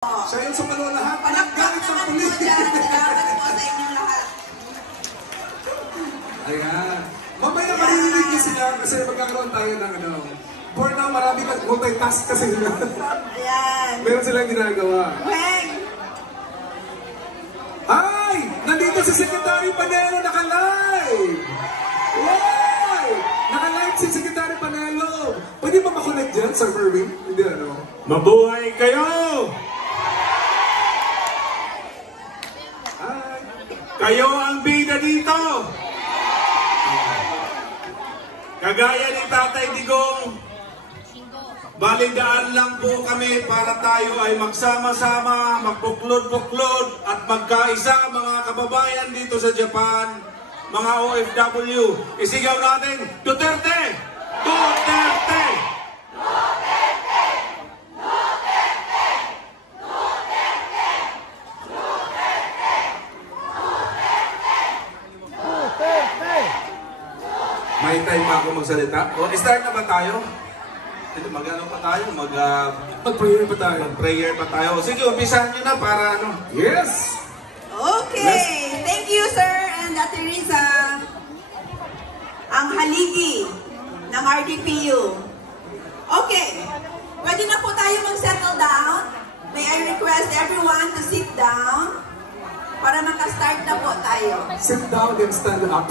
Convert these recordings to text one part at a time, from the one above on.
Siya yung sumalo lahat. Palakpak Galit ng naman pulis. po dyan. Salamat po sa inyong lahat. Ayan. Mamaya marinig niyo sila kasi magkakaroon tayo ng ano. For now, marami ka multitask kasi sila. Ayan. Meron silang ginagawa. Weng! Hi! Nandito si Secretary Panelo naka-live! Wow! Naka-live si Secretary Panelo! Pwede ba makulit dyan, Sir Merwin? Hindi ano? Mabuhay kayo! Hi! Kayo ang bida dito! Kagaya ni Tatay Digong, baligaan lang po kami para tayo ay magsama-sama, magbuklod-buklod at magkaisa mga kababayan dito sa Japan, mga OFW. Isigaw natin, Duterte! Duterte! May time pa ako magsalita. O, start na ba tayo? Mag-ano pa tayo? Mag-prayer pa tayo. Mag-prayer pa tayo. Sige, umpisahan nyo na para ano. Yes! Okay. Thank you, sir and Ate Riza. Ang haligi ng RDPU. Okay. Pwede na po tayo mag-settle down. May I request everyone to sit down para maka-start na po tayo. Sit down and stand up.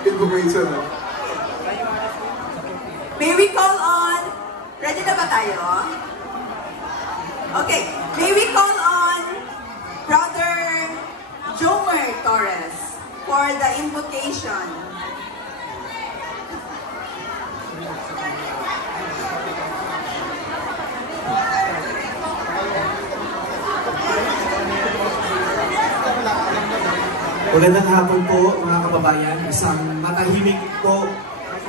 Information. May we call on... Ready na ba tayo? Okay. May we call on Brother Jomer Torres for the invocation. Magandang hapon po mga kababayan. Isang matahimik po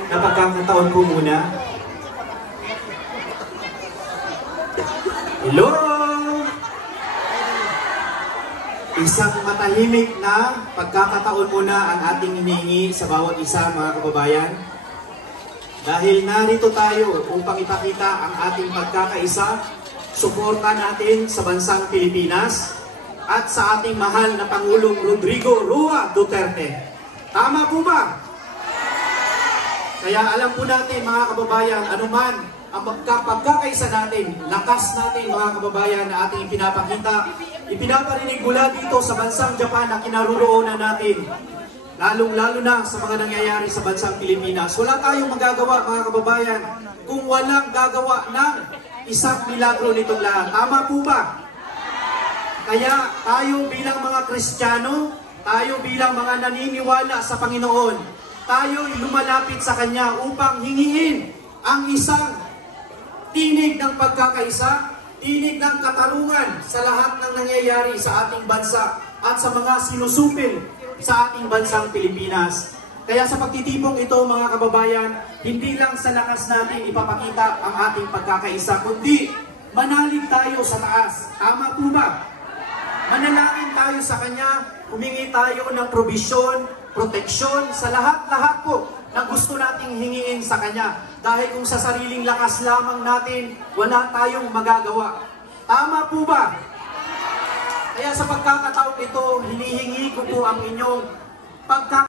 na pagkakataon po muna. Hello! Isang matahimik na pagkakataon muna ang ating hinihingi sa bawat isa mga kababayan. Dahil narito tayo upang ipakita ang ating pagkakaisa, suporta natin sa bansang Pilipinas at sa ating mahal na Pangulong Rodrigo Roa Duterte. Tama po ba? Kaya alam po natin mga kababayan, anuman ang pagkakaisa natin, lakas natin mga kababayan na ating ipinapakita, ipinaparinig mula dito sa bansang Japan na kinaroroonan natin. Lalong-lalo na sa mga nangyayari sa bansang Pilipinas. Wala tayong magagawa mga kababayan kung walang gagawa ng isang milagro nitong lahat. Tama po ba? Kaya tayo bilang mga Kristiyano, tayo bilang mga naniniwala sa Panginoon, tayo'y lumalapit sa Kanya upang hingiin ang isang tinig ng pagkakaisa, tinig ng katarungan sa lahat ng nangyayari sa ating bansa at sa mga sinusupil sa ating bansang Pilipinas. Kaya sa pagtitipong ito mga kababayan, hindi lang sa lakas natin ipapakita ang ating pagkakaisa, kundi manalig tayo sa taas. Tama po ba? Manalangin tayo sa Kanya, humingi tayo ng probisyon, proteksyon sa lahat-lahat po na gusto nating hingiin sa Kanya. Dahil kung sa sariling lakas lamang natin, wala tayong magagawa. Tama po ba? Kaya sa pagkakataon ito, hinihingi ko po ang inyong